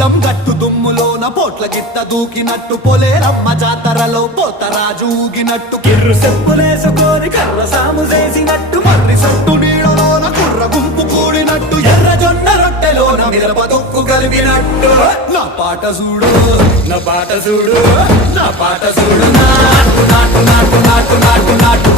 పొలం గట్టు దుమ్ములోన పోట్ల గిత్త దూకినట్టు పొలేరమ్మ జాతరలో పోతరాజు ఊగినట్టు కిర్రు చెప్పులేసుకొని కర్ర సాము చేసినట్టు మర్రి సొట్టు నీడలోన కుర్ర గుంపు కూడినట్టు ఎర్ర జొన్న రొట్టెలోన మిరప తొక్కు కలిపినట్టు నా పాట చూడు నా పాట చూడు నా పాట చూడు నాటు నాటు నాటు నాటు నాటు నాటు